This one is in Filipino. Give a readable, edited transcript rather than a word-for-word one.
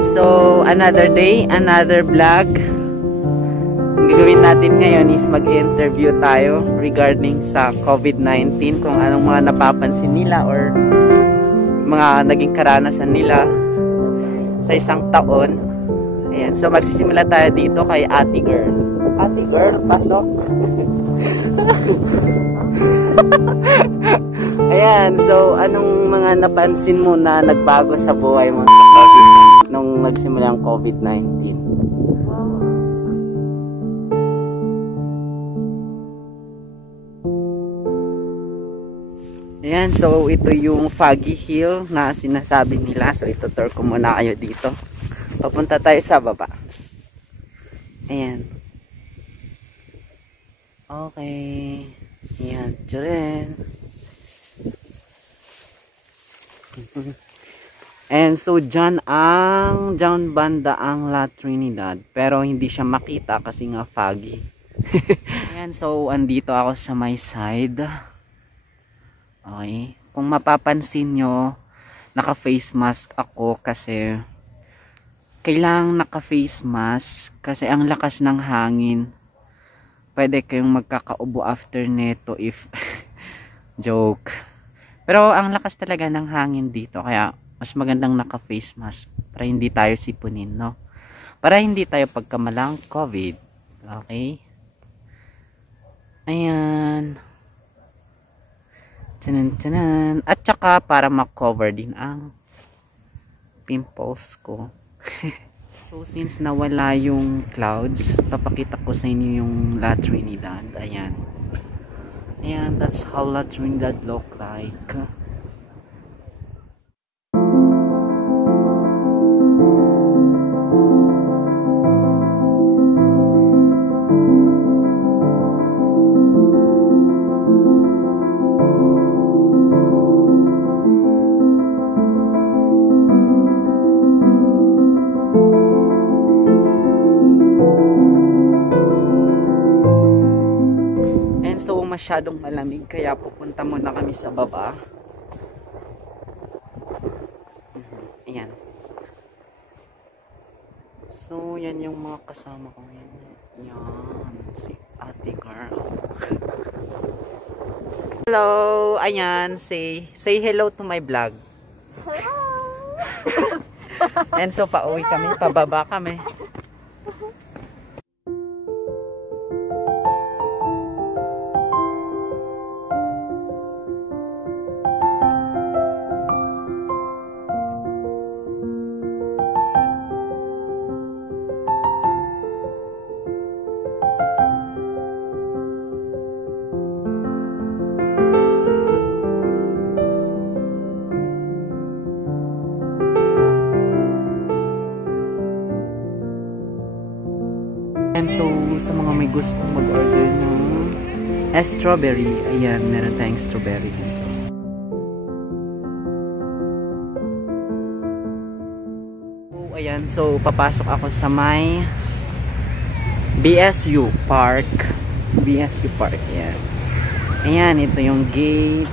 Ayan, so another day, another vlog. Ang gagawin natin ngayon is mag-interview tayo regarding sa COVID-19, kung anong mga napapansin nila or mga naging karanasan nila sa isang taon. Ayan, so magsisimula tayo dito kay Ate Girl. Ate Girl, pasok. Ayan, so anong mga napansin mo na nagbago sa buhay mo sa COVID nung nagsimula ang COVID-19? Ayan, so ito yung Foggy Hill na sinasabi nila. So ito, tour ko muna kayo dito. Papunta tayo sa baba. Ayan. Okay. Ayan, tsurin. And so dyan banda ang La Trinidad, pero hindi siya makita kasi nga foggy. Ayan, so andito ako sa my side. Okay, kung mapapansin nyo, naka face mask ako kasi kailangang naka face mask kasi ang lakas ng hangin. Pwede kayong magkakaubo after neto if joke. Pero ang lakas talaga ng hangin dito, kaya mas magandang naka face mask para hindi tayo sipunin, no? Para hindi tayo pagkamalang COVID. Okay? Ayan. Tanan, tanan. At saka para makover din ang pimples ko. So since nawala yung clouds, papakita ko sa inyo yung La Trinidad. Ayan. Ayan, that's how La Trinidad look like. So masyadong malamig kaya pupunta muna kami sa baba. Ayan. So yan yung mga kasama ko ngayon. Yan, si Ate Girl. Hello, ayan, say hello to my vlog. Hello. And so pauwi kami, pababa kami. And so, sa mga may gusto mag-order ng strawberry, ayan, meron tayong strawberry dito. So, ayan, so papasok ako sa may BSU Park. BSU Park, ayan. Ayan, ito yung gate.